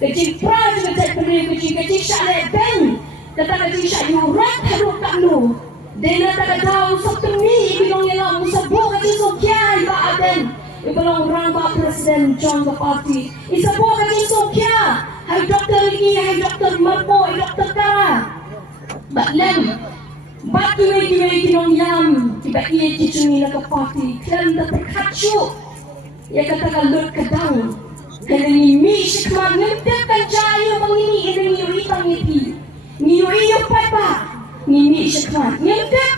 kecil pra juga cek beri kecil syak lebeng kata kecil syak yurat harus tak lu dena tak tahu sepeni bilong yang musabuk kecil sokia iba aden ibalong orang ba presiden John the party isabuk kecil sokia hai doktor lagi hai doktor marpo hai doktor kara batlem baki bilong yang tiba ia cicuni nak party klan tak terkacu ia katakan lut kedang kena ni mi shikman ngintkan jayu bangini ini yuri pangipi ni yuri yopat ni mi shikman ngintkan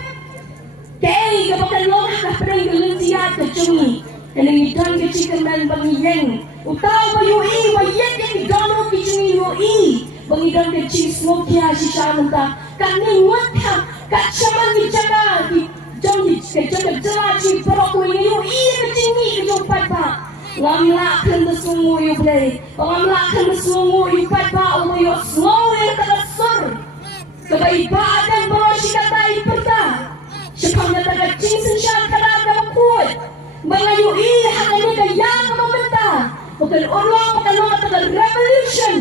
kei kapakan long ka perang gelentia ke cumi kena ni dan ke cikaman bangiyeng utau ba yuri ba yek ni dono ke cumi yuri bangidan ke cing smokia shisha menta kan ni ngotha ka chaman ni jaga di jong ke jaga jala ci parok ni yuri ke cingi ke yopat ngamlakan besungu you play ngamlakan besungu you papa umu you slow yang terasur kebaikan berosi kata iperta sepang kata cinsen syar kata kuat mengayu ini hakanya kayang mementa bukan Allah bukan Allah kata revolution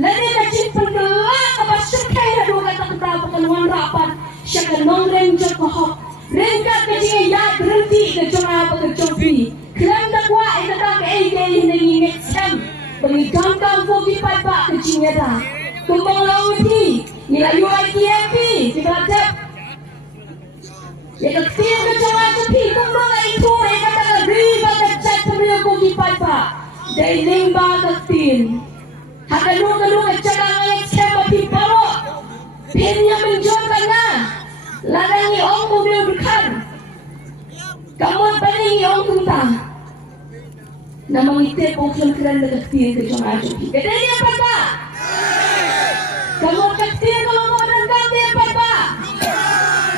lagi kacin pergelak apa sekai hadu kata bukan wan rapat syakan nongren jat mahok rengkat kecil ya berhenti ke jona apa ke jopi kelam dakwa kata ke ege ini next time bagi kampung fogi pada kecilnya dah kembang lauti nilai UITMP dikatakan ya kecil ke jona jopi kembang itu kata ke riba kecil periuk fogi pada dari limba kecil hakalu kecil next time api paro pinnya menjualkan larangi orang mobil berkan kamu paling yang kunta nama itu pokok keren dekat dia ke jangan jadi kedai apa tak kamu kecil kalau mau rendam dia apa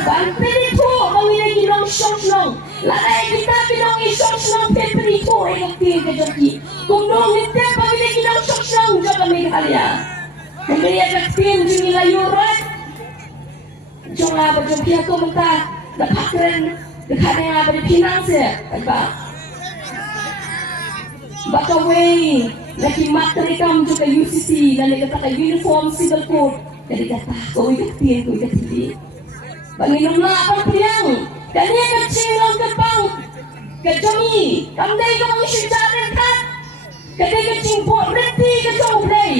bantu itu mengira kita syok larai kita bilang syok paper itu yang dia ke jadi kundung itu mengira kita syok jaga mereka dia mengira kecil jadi layuran jangan berjumpa aku minta dapat keren dekat dengan apa di pinang saya apa bakaway lagi materi kamu juga UCC dan dia kata uniform civil code jadi kata kau ikut banginum lah apa priang dan dia kecil orang kepang kejami kamu dah ikut mengisi jalan kan kata kecil buat berhenti kejauh play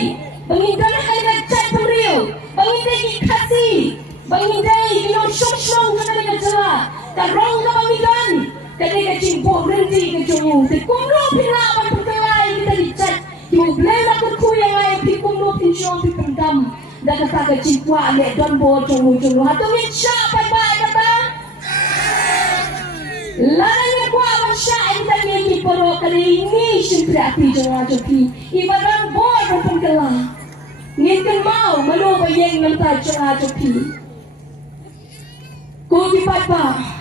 banginkan hanya cat pemriu banginkan kasih banginkan minum syok kata dia jelas karong ka bangidan kani ka cimpo berhenti ke jong kumno pina man perkelai kita dicat yung blela ko kuya ngai pi kumno pin syong pi pendam da ka ka cimpo ale don bo jong hato min sya pa ba kata lain ko ang sya ita ni poro kali ini siyempre api jong pi ibadan bo ko perkela ngin mau malo ba yeng nam ta jong pi ko di papa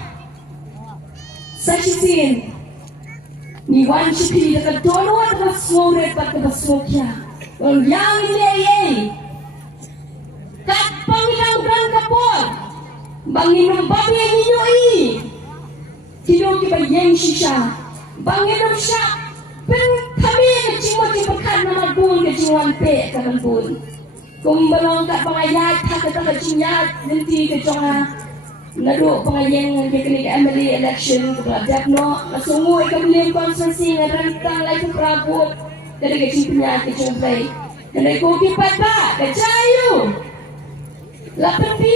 saksisin ni wan chipi dekat dono dekat sore dekat sokya yang ini kat pangilang gran kapol banginum babi ninyoi tino kiba yang shisha banginum syak pen kami kecimot di pekan nama bun kejiwan pe kanan bun kumbalong kat pangayat kata kejinyat nanti kejonga nado pengayang kekini Emily election kepada no lasungu ikam konsensi ngarantang lagi prabut dari kecimpinya kecumpai dari kopi pada kecayu lapan pi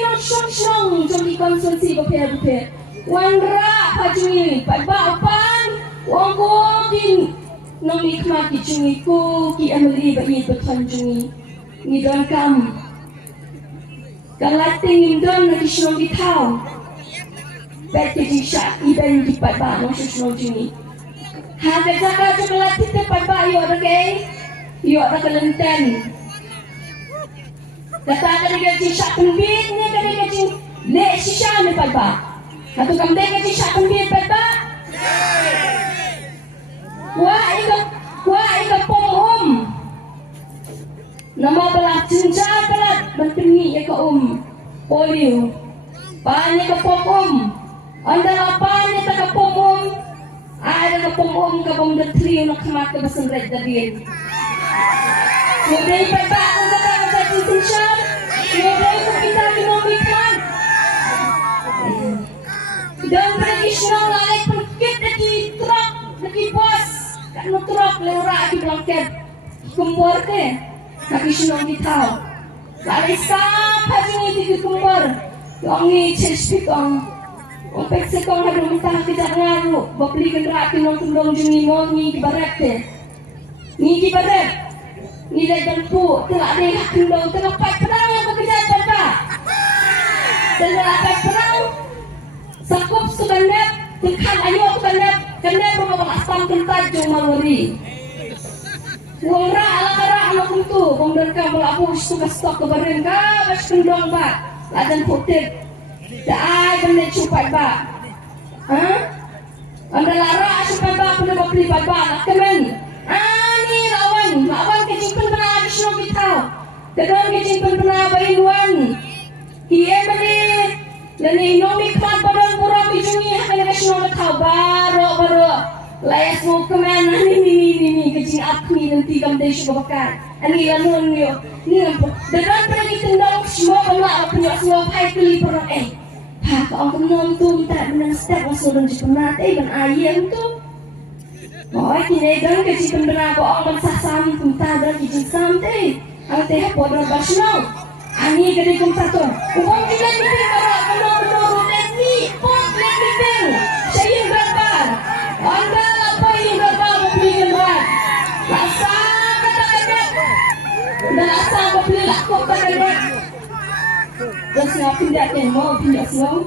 no syong jom konsensi bapia wanra pajui pada apan wongko kin nong ikma kicungi ko ki Emily bagi berkanjungi ni don kam Kalating indon na kisyong bitaw. Pwede di siya, iban di pa ba ng susunod yun. Hagad sa ka, kalating di pa ba yun, okay? Yun, nakalenten. Katakan di kasi siya kumbit, niya kani kasi le siya may pa ba? Hato kamday kasi siya kumbit pa ba? Wa ika pong nama pala cinca pala bantuni ya polio pani ka pom anda pani ta ka pom ada ka pom ka bom da trio na khamat ka basan red da din Sudah ibadah untuk kita cincin. Sudah kita ekonomikan. Dan tradisional lalai perkit lagi truk lagi bos. Kan truk lewat di blanket. Kumpul ke? Kaki senang kita. Lalai siapa yang ini kumpul? Yang ini cerita. Opek sekong ada mentah kita ngaru, beli kendaraan kinong tundong juni mongi kibaret ke, ni kibaret, ni dah jampu, tengah ada tundong tengah pat perang apa kejadian apa, tengah pat perang, sakup sukanep, tengkan ayo sukanep, kenep rumah asam kentat jong malwari, wong ra ala kara anak itu, wong derka melapu suka stok kebarin ka, bas tundong ba, ladan putih. Dah benda cupai ba, anda lara cupai ba pun dah beli ba nak kemen. Ni lawan kejimpan pernah additional kita. Kadang kejimpan pernah bayiwan. Ia beli dan ekonomi kemat badan kurang bijungi hanya additional kita baru layas mau kemen ni kejing akmi nanti kamdai syubakan. Ani lamun yo ni dan pergi tendang semua bala punya semua pai keli perang Kalau kamu tu tak benar step masuk dalam cepat, ban ayam tu. Oh, kini kan kecil benar kau orang sasam kumta dalam kecil sampai. Ang teh bodoh basno. Ani kali kumta tu. Kau juga ni kalau kamu ni pun ni. Saya berbar. Anda apa yang berbar beli berbar. Rasa kata-kata. Dan rasa beli laku kata-kata. Just nak pindah mau pindah semua.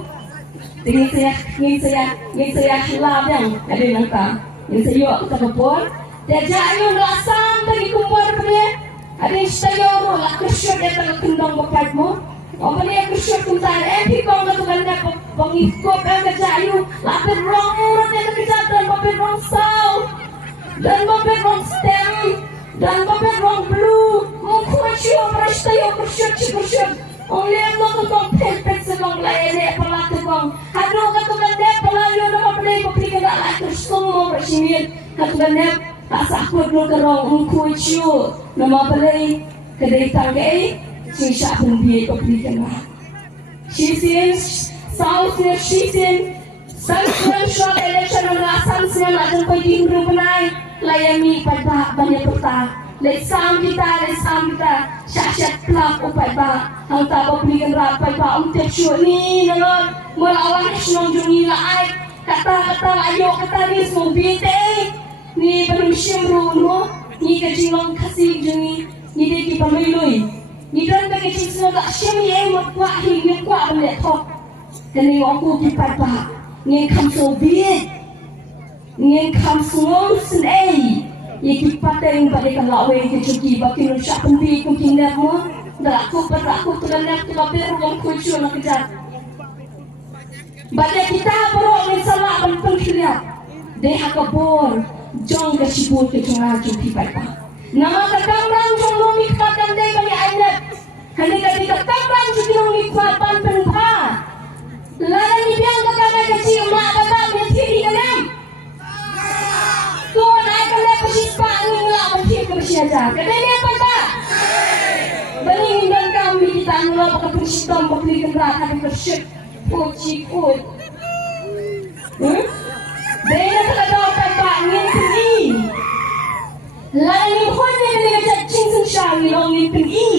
Dengan saya hilap yang ada langkah. Yang saya yuk kita kepon. Dia jauh lasam dari kumpul dia. Ada yang saya lah kersyuk dia tengah kendang bapakmu. Apa dia kersyuk kuntar? Kau nggak tuh kan pengikut yang jauh. Lapar rong orang yang kerja dan lapar rong saw dan lapar rong stem dan lapar rong blue. Mungkin siapa rasa yang kersyuk. Oleh Allah kau pet sebang lainnya pelak kau. Aduh kau benda pelayu nama benda beli kena lah terus semua bersimin. Kau benda tak sakut lu kerong ungku ciu nama beli kedai tanggai sisa pun biar beli kena. Sisin Southnya sisin Southnya short election orang sian akan pergi hidup naik layani pada banyak peta. Lesam kita syasat pelak upai ba ang tabo belikan rapai ba untuk syur ni nalon melawan senang jungi laai kata ayo kata ni semua binte ni belum syemru ni kejinong kasih jungi ni deki pemilui ni dan kejing semua tak syemi kuat hingga kuat benda tok dan ni aku kipat ba ni kamso bit ni kamso sen Iki pateng pada kalau awak kecuali bagi nusak pembi kucingnya mo, dah aku terlenak tapi ruang kucu nak kejar. Bagi kita perlu misalnya pentingnya, deh kabur, jong kesibut kecungan cuci pada. Nama ketamran jong nomik patang deh bagi ayat, hanya ketamran cuci nomik patan penpa. Lain ni biang kata kecil mak kata mesti dalam. Tuan akan lepas ispan ni lah mesti bersiaga. Kedai apa tak? Beri dan kami kita mula pakai persistam beli kendaraan kami bersyuk cikut. Dia tak tahu apa ni pergi. Lain pun ni dengan cacing sensari orang ni pergi.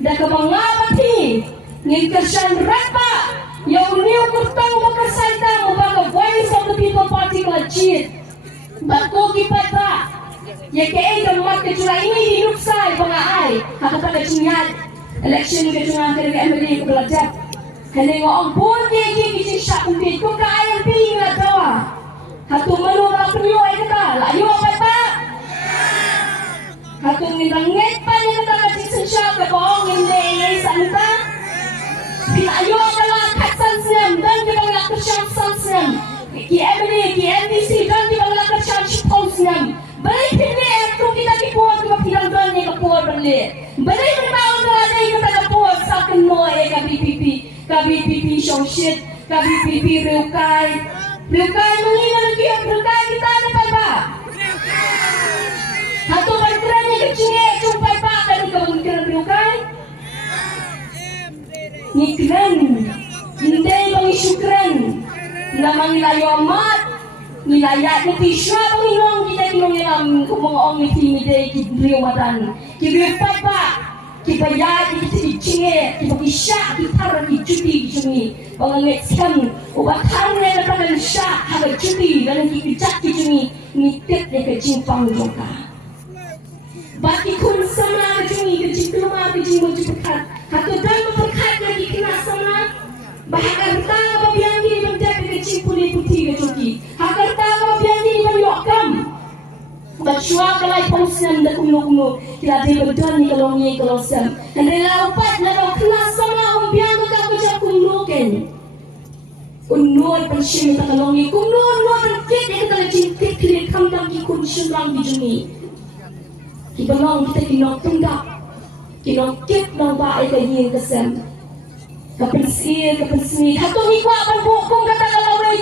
Dah kebangapati ni kerjaan rapa. Yang ni kurtang berkesaitang membawa voice of the people party legit. Bako kipat ba? Ya kaya mak kecuali ini hidup saya pengai. Aku tak kecingan. Election kecingan kerja MLA belajar. Kalau orang pun dia kicin syak umpit, kau kaya pilih lah tawa. Hatu menurut penyuh kata, layu apa tak? Hatu nilangit pa niya kata kicin syak ke bohong ini sanita. Layu kalau kaksan siam dan kita nak kesyam siam. KMD, KMDC dan di bawah kerjaan Ciposnam. Balik ini aku kita dibuat ke pilang dan yang kebuat balik. Balik berbaul ada yang kita kebuat sakin moe KBPP shit, KBPP reukai mengingat dia reukai kita ada apa? Satu bantuannya kecil, jumpa pak dan ngikren, hindi bang isyukren, namang layo amat, nilayat ni Tisha Panginoon kita kinong kumong ni Timide kibriwadan kibriw papa kibayat kita dichinge kibakisya kitara kijuti kijungi pangangit sam ubatan na natagan siya haga juti dan kikijak kijungi ngitit na kajimpang jongka baki kun sama kijungi kajipiluma kajimong jipakat hatudan mapakat na kikinasama bahagarta kapabiyangi magdabi kajimpuli puti kajuti hagarta kapabiyangi manyokam Batsua kalai pangsian da kuno kila de bedan ni kalau ni kalau sam hendai laupat na kau kelas sama umbiang ka kerja kuno ken unur pensin ta kalau ni kuno no kit yang kita cintit kiri kambang ki kun sunang di juni ki belong kita kinok tundak kinok kit nang ba ai ka yin ka sam kapensir hatu ni kwa ban bukum kata kalau rai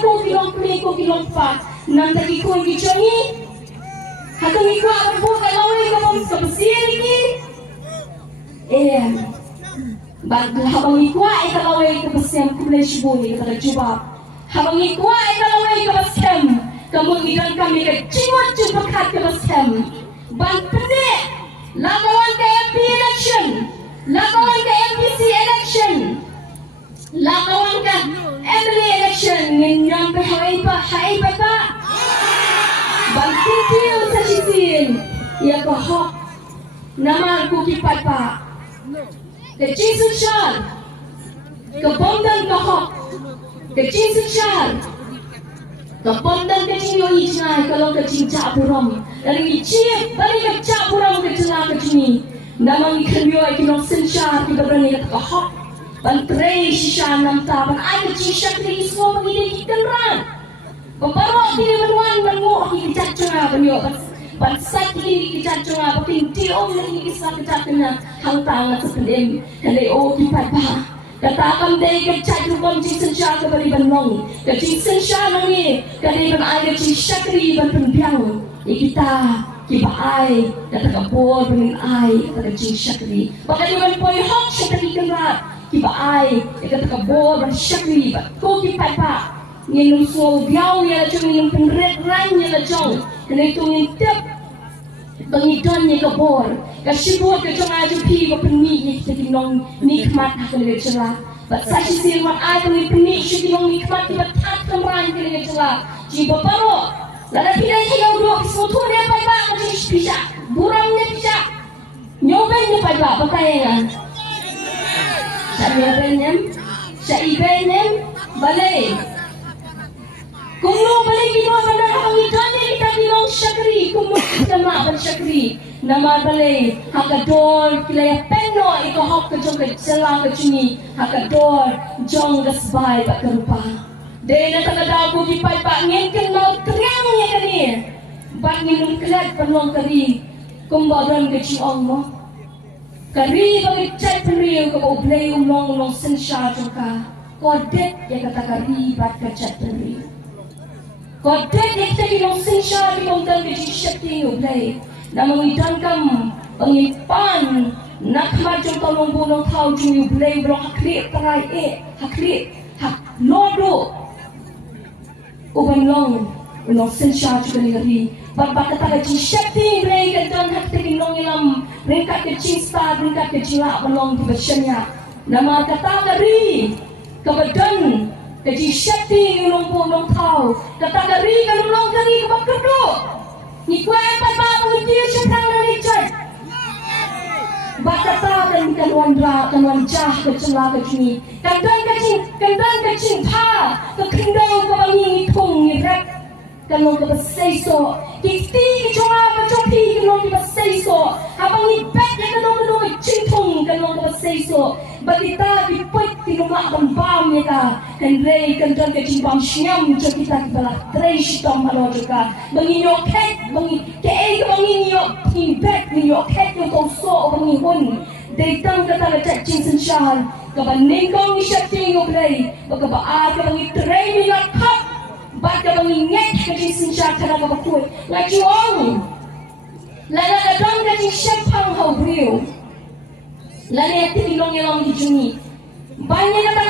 ko kilong pa nan ta ki kun ki joni Hatong ikaw ang po kalawin ka pang kapasiyan ni habang ikaw ay kalawin kapasiyan kumulay sibuni ka taga-jubab habang ikaw ay kalawin kapasiyan kamungidan kami ka jingwat jubakat kapasiyan bantane lagawan ka MP election lagawan ka MPC election lagawan ka MLA election ngayon pa haay pa Bangkitiu sa sisin, ia kahok, nama aku kipat pak. Kecil syar, kebondan kahok, kecil syar, kebondan kecil yo ijnai kalau kecil cak buram, dari ijib balik cak buram kecil kecil. Nama ikan yo ikan syar kita berani kat kahok, bantrai syar nam taban, ay kecil syar kita semua begini ikan ran. Pembarok ini menuan menguah kita cengah beliau pansat ini kita cengah pakai tiom ini kisah kita kena hang tangan sependem kalau oh kita bah katakan deh kecak rupam jinsen syah kebali benong kejinsen syah nangi kalau ben air cincakri ben penbiang kita kibai kata kapur ben air kata cincakri pakai ben poi hok syakri kerat kibai kata kapur ben syakri ko kita bah Nginum suau biau ya jong nginum pengret rain ya jong kena itu ngintip bangidon ya kabor kasibot ka jong aja pi ko peni kita kinong nikmat kena celah bat sashi sirwan ai peni peni kinong nikmat kita tat kamran kena celah ji baparo lada pinai ya udo sotu dia pai ba ko ji pisa buram ne pisa nyoben ne pai ba bataya sa nyobenem sa ibenem balai Kung no balik ino pada pangitan kita binong syakri kung kita maaban syakri nama balay hakador kilaya peno ikahok ka jong katsala ka chuni hakador jong gasbay pa karupa de na tagadaw ko gipay pa ngin kan mau triang niya kani bak nginum kelad panong kari kung badan ka chiong mo kari bagay chay penriyo ka ublay umlong sensya jong ka kodet ya kata kari bat ka chay penriyo Kodet yang kita kinong sensya di kongtan kecil syakti ublay na mangitan kam pangipan nakmajong talong bunong tao jung ublay belong haklit taray haklit hak lodo uban long unong sensya juga nilari bagbaka taga kecil syakti ublay kantan hak tekinong ilam ringkat kecil star ringkat kecil lak belong di basyanya nama kata dari kebedan Kaji syakti ngulong po nong tao katagari kalulong kari kabagkado ni kwe papa pengitir syakang na Richard bakata dan kanwan jah kecela kecini kandan kecing pa kekindang kabangi itong nirek kalong kabasayso kiti kecunga pacopi kalong kabasayso habang ipet ya kalong cintong kalong kabasayso batita dipet tinuma ang bam ya ka Henry kandan kecing bam syam jo kita kibala tres tom halo juga menginyo ket menginyo timbek menginyo ket yo toso menginhun datang kata cak cinsen syahal kabaningkong isyakti ngoblay bagabaat kabangitraining at kap Baka mengingat kejisen syah kana kabakuy ngajuang lana kadang kejing syapang hawriw lana yatin ilong yalong hijungi banyak kata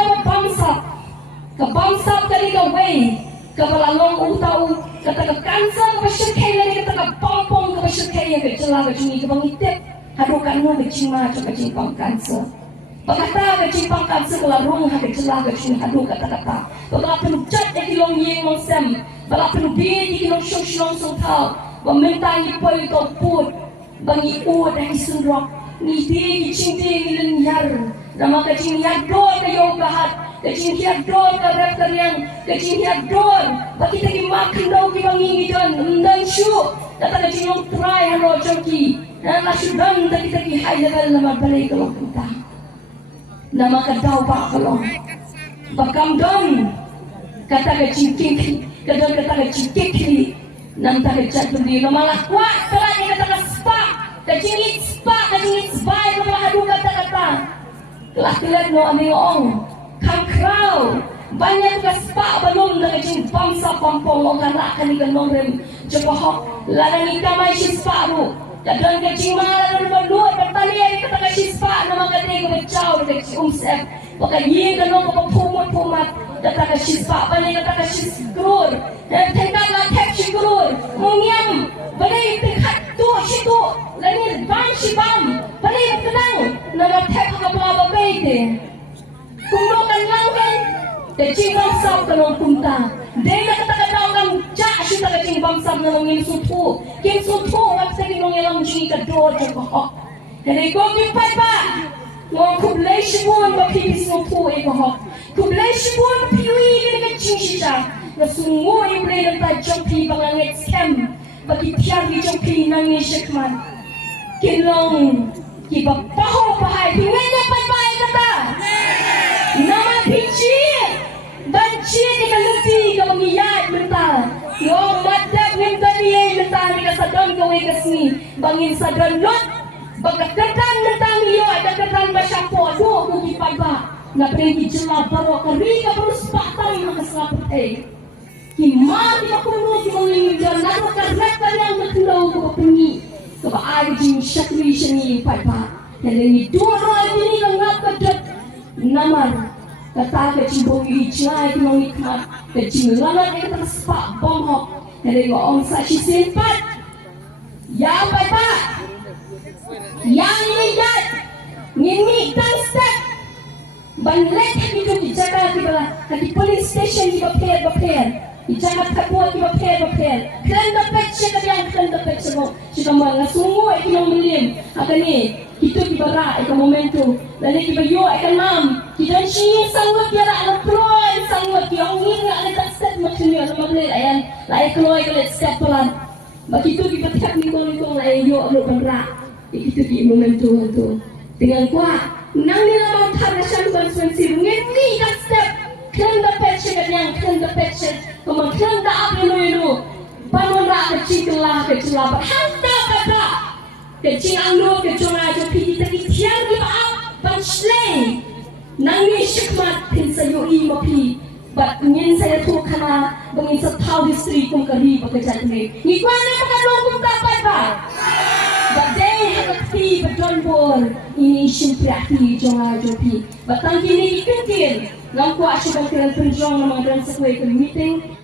ka bangsa kali ka way ka balalong utau kata ka kansa ka syirkay lagi kata ka pangpong ka syirkay ka jela ka juni ka bangitip hadu kanu ka cima ka cimpang kansa pakata ka cimpang kansa ka larung ka jela ka juni hadu kata bala penjat ki long yeng long sem bala penbi ki long shong song thao meminta ni poi to put bangi u dan sunrok ni di ki cinte ni lenyar nama ka cing yar do ka yo kahat kecing hiat dor ka rap karyang kecing hiat dor baki tagi makan dau ki bangi don dan shu kata kecing long try hano joki dan la sudan tagi high level nama balai kalau kita nama ka dau ba kalau bakam don kata kecing king kata kecing kiki nam ta kecak bendi nama la kuat kelak kata spa kecing spa nama hadu kata kelak no ani ong kang krau banyak ka spa balum na kajing bangsa pampong o kana kani ganong rem jokohok lana ni kamay si spa ru kadang kajing mala na balua patali ay kata si spa na magade ko chaw de si umsep baka yi ganong ko pumat kata si spa banyak kata si skrur tengah la tek si skrur mungyam balay tikhat tu si tu lani ban si bam balay tenang na tek ka baba bete kumrokan lang kan kecing bangsa kanong punta dahil kata-kata orang cak syuta kecing bangsa na ngin sutu at sa kinong yalang jini ka do jokok jadi ko kipat pa ngong kublay shibun mapipis sutu ekohok kublay shibun piwi kini kecing sisa na sungo yung play ng tajong pi bangangit scam bagi piyar di jong pi nang nishikman kinong kibapaho pahay piwenya patpay kata nama Kynshi banci di kaluti ka mangiyat mental yung madab ng taniye mental ni kasadon gawe kasni bangin sadon lot bagkatan mental niyo ay dagkatan ba siya po do kung ipaba na pregi jela baro kari ka terus patay makaslapot eh kimati makuno si mangin jan na karek kanyang matulaw ko pengi ka baay jing syakri ni papa ni duro ini kang ngakadat namar kata kecing boi cai kinong ikmat kecing lalat yang terspak bohong dari orang saksi simpat yang bapak yang lihat ngini dan step banlek itu dijaga di police station di baper dijaga kapuat di baper klan dapat cek yang klan dapat semua jika mana semua itu yang melim akan ni itu dibara itu momentum dan itu bayo akan mam kita sini sanggup biara anak keluar sanggup yang ini ada tak step macam ni ada mabel ayan lai keluar kalau step pelan bagi itu dipetak ni kong lai yo lo bera itu di momentum itu dengan kuat nang ni lama thar nasan konsensi ngeni tak step kena patch yang kena patch kemang kena apa itu bangun rak kecil lah hanta kata kecing anglo kecong aja pidi tadi tiang di bawah banslay nangi syikmat pin sayo imo pi bat ngin saya tu kana bangin sa tau history kung kari pagkajat ni ngikwana makalong kung dapat ba but day hakati badon bol ini simprati jong aja pi batang kini ikintin ngam ko asya bang kiran penjong na mga dan sa kuwe meeting